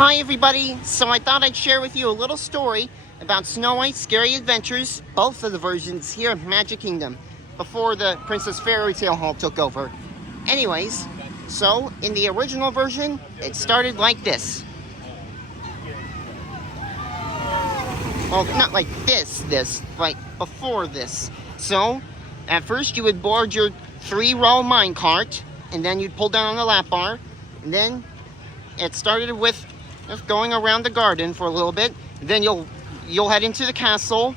Hi everybody, so I thought I'd share with you a little story about Snow White's Scary Adventures, both of the versions here at Magic Kingdom, before the Princess Fairy Tale Hall took over. Anyways, so in the original version, it started like this. Well, not like this, like before this. So, at first you would board your 3-row minecart, and then you'd pull down on the lap bar, and then it started with just going around the garden for a little bit. Then you'll head into the castle.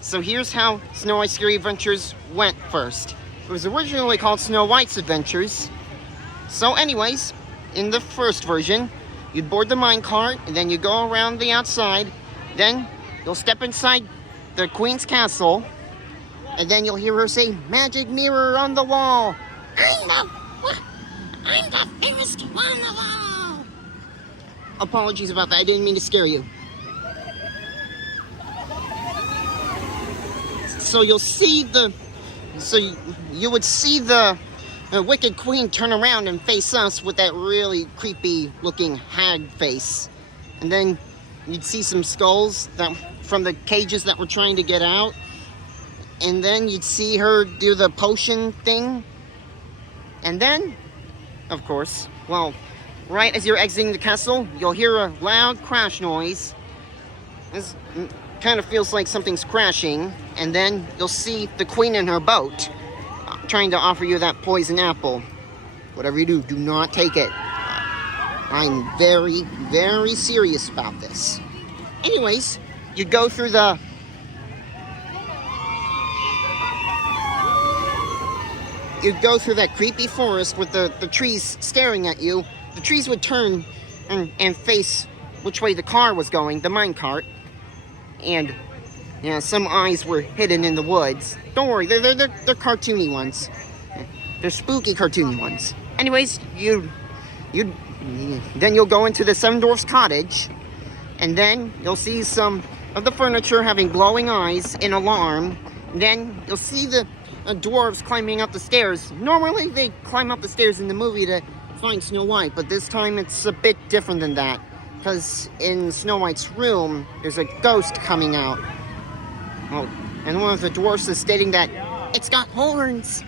So here's how Snow White's Scary Adventures went first. It was originally called Snow White's Adventures. So anyways, in the first version, you'd board the minecart, and then you go around the outside. Then you'll step inside the Queen's castle, and then you'll hear her say, "Magic mirror on the wall. I'm the fairest one of all." Apologies about that, I didn't mean to scare you. So you would see the Wicked Queen turn around and face us with that really creepy looking hag face. And then you'd see some skulls from the cages that were trying to get out. And then you'd see her do the potion thing. And then, of course, well, right as you're exiting the castle, you'll hear a loud crash noise. This kind of feels like something's crashing. And then you'll see the Queen in her boat trying to offer you that poison apple. Whatever you do, do not take it. I'm very, very serious about this. Anyways, you go through the that creepy forest with the trees staring at you. The trees would turn and face which way the car was going, the minecart. And yeah, some eyes were hidden in the woods. Don't worry, they're cartoony ones. They're spooky cartoony ones. Anyways, then you'll go into the Seven Dwarfs cottage, and then you'll see some of the furniture having glowing eyes in alarm. And then you'll see the dwarves climbing up the stairs. Normally they climb up the stairs in the movie to find Snow White, but this time it's a bit different than that, because in Snow White's room there's a ghost coming out. Oh, and one of the dwarfs is stating that it's got horns.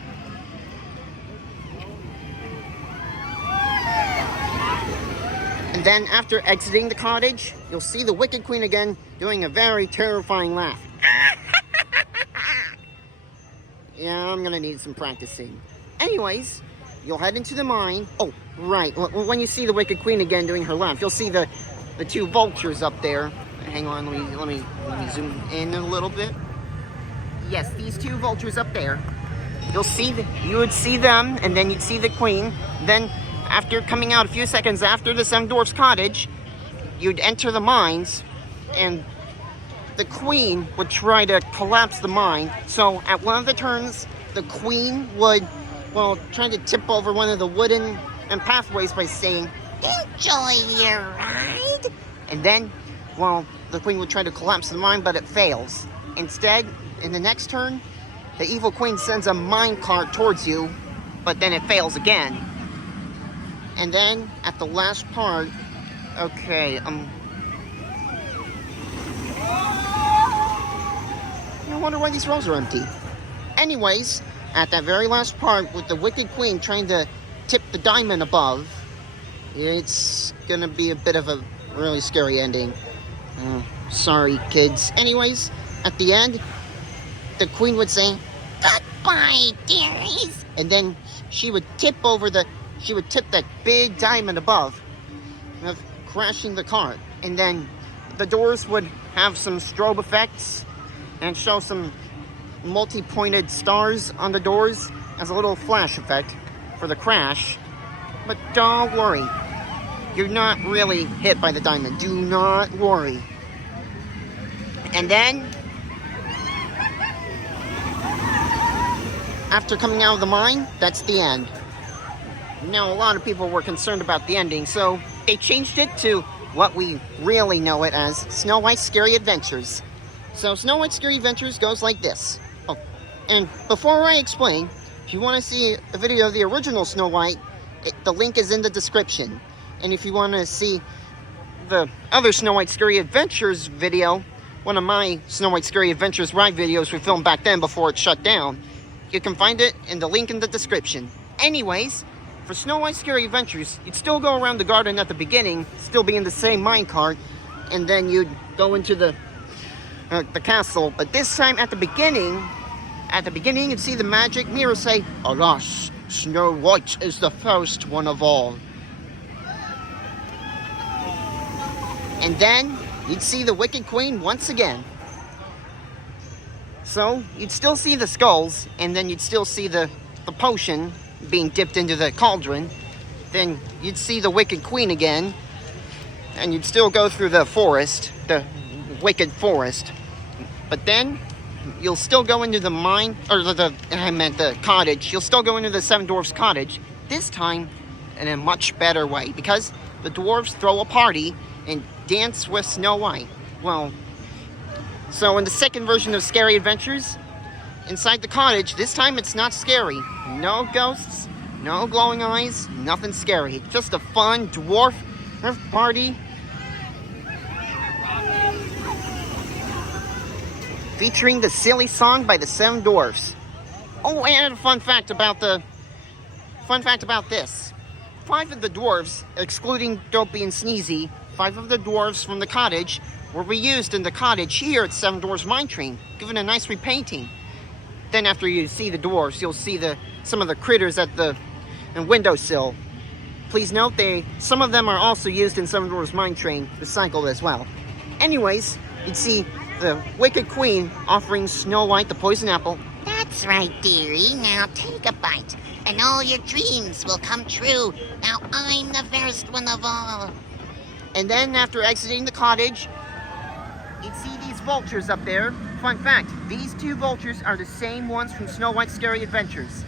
And then after exiting the cottage, you'll see the Wicked Queen again doing a very terrifying laugh. Yeah, I'm gonna need some practicing. Anyways, you'll head into the mine. Oh, right. When you see the Wicked Queen again doing her laugh, you'll see the 2 vultures up there. Hang on, let me zoom in a little bit. Yes, these 2 vultures up there. You would see them, and then you'd see the Queen. Then, after coming out a few seconds after the Seven Dwarfs cottage, you'd enter the mines, and the Queen would try to collapse the mine. So at one of the turns, the Queen would, well, try to tip over one of the wooden pathways by saying, "Enjoy your ride." And then, well, the Queen would try to collapse the mine, but it fails. Instead, in the next turn, the evil Queen sends a minecart towards you, but then it fails again. And then, at the last part, okay, I wonder why these rows are empty. Anyways, at that very last part, with the Wicked Queen trying to tip the diamond above, it's gonna be a bit of a really scary ending. Sorry, kids. Anyways, at the end, the Queen would say, "Goodbye, dearies," and then she would tip that big diamond above, crashing the cart. And then the doors would have some strobe effects and show some multi-pointed stars on the doors as a little flash effect for the crash. But don't worry, you're not really hit by the diamond. Do not worry. And then, after coming out of the mine, that's the end. Now, a lot of people were concerned about the ending, so they changed it to what we really know it as, Snow White's Scary Adventures. So Snow White's Scary Adventures goes like this. Oh, and before I explain, if you want to see a video of the original Snow White, the link is in the description. And if you want to see the other Snow White Scary Adventures video, one of my Snow White Scary Adventures ride videos we filmed back then before it shut down, you can find it in the link in the description. Anyways, for Snow White Scary Adventures, you'd still go around the garden at the beginning, still be in the same minecart, and then you'd go into the castle. But this time at the beginning, you'd see the magic mirror say, "Alas, Snow White is the first one of all." And then you'd see the Wicked Queen once again. So you'd still see the skulls, and then you'd still see the potion being dipped into the cauldron. Then you'd see the Wicked Queen again, and you'd still go through the forest, the Wicked Forest. But then you'll still go into the mine, or the cottage. You'll still go into the Seven Dwarfs cottage, this time in a much better way, because the dwarves throw a party and dance with Snow White. Well, so in the second version of Scary Adventures, inside the cottage, this time it's not scary. No ghosts, no glowing eyes, nothing scary. Just a fun dwarf party featuring the silly song by the Seven Dwarfs. Oh, and a fun fact about this. 5 of the dwarves, excluding Dopey and Sneezy, 5 of the dwarves from the cottage were reused in the cottage here at Seven Dwarfs Mine Train, given a nice repainting. Then after you see the dwarves, you'll see some of the critters at the windowsill. Please note, some of them are also used in Seven Dwarfs Mine Train, recycled as well. Anyways, you'd see the Wicked Queen offering Snow White the poison apple. "That's right, dearie. Now take a bite, and all your dreams will come true. Now I'm the first one of all." And then after exiting the cottage, you'd see these vultures up there. Fun fact, these 2 vultures are the same ones from Snow White Scary Adventures.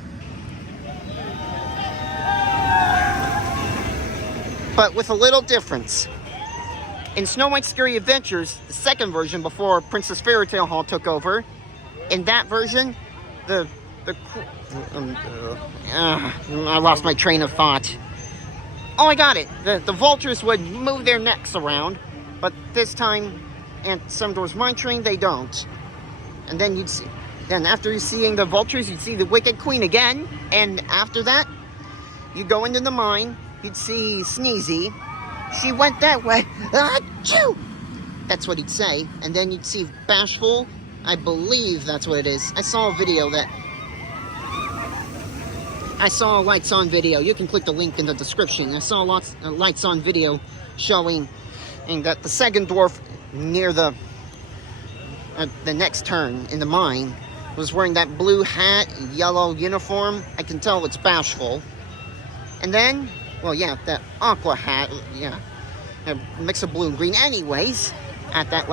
But with a little difference. In Snow White Scary Adventures, the second version before Princess Fairy Tale Hall took over, in that version, I lost my train of thought. Oh, I got it. The vultures would move their necks around, but this time, at Seven Dwarfs Mine Train, they don't. And then after seeing the vultures, you'd see the Wicked Queen again, and after that, you go into the mine, you'd see Sneezy. "She went that way. Achoo!" That's what he'd say. And then you'd see Bashful. I believe that's what it is. I saw a Lights On video. You can click the link in the description. I saw a Lights On video showing that the second dwarf near the next turn in the mine was wearing that blue hat, yellow uniform. I can tell it's Bashful. And then, well, yeah, that aqua hat, yeah, a mix of blue and green. Anyways, at that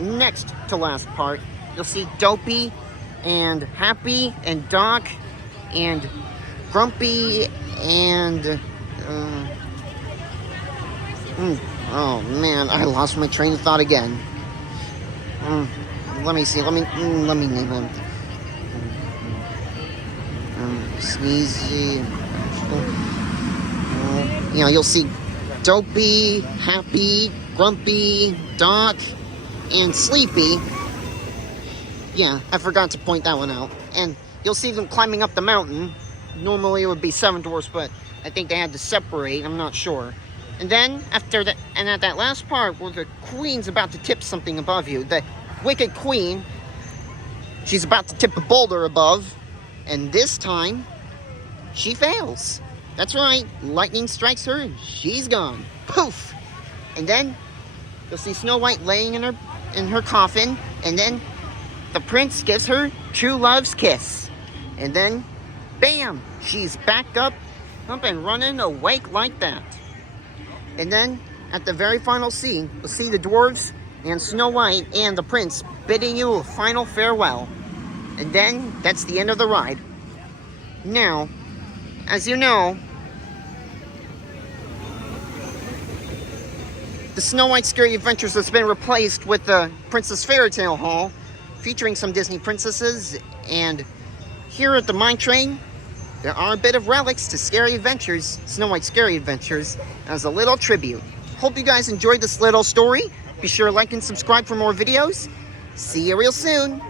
next to last part, you'll see Dopey and Happy and Doc and Grumpy and oh man, I lost my train of thought again. Let me see. Let me name him. Sneezy. You know, you'll see Dopey, Happy, Grumpy, Doc, and Sleepy. Yeah, I forgot to point that one out. And you'll see them climbing up the mountain. Normally it would be Seven Dwarfs, but I think they had to separate. I'm not sure. And then after that, and at that last part where the queen's about to tip something above you, the Wicked Queen, she's about to tip a boulder above, and this time she fails. That's right, lightning strikes her and she's gone. Poof! And then you'll see Snow White laying in her coffin, and then the prince gives her true love's kiss. And then, bam! She's back up and running awake like that. And then, at the very final scene, you'll see the dwarves and Snow White and the prince bidding you a final farewell. And then, that's the end of the ride. Now, as you know, the Snow White Scary Adventures has been replaced with the Princess Fairy Tale Hall, featuring some Disney princesses. And here at the Mine Train, there are a bit of relics to Scary Adventures, Snow White Scary Adventures, as a little tribute. hope you guys enjoyed this little story. Be sure to like and subscribe for more videos. See you real soon.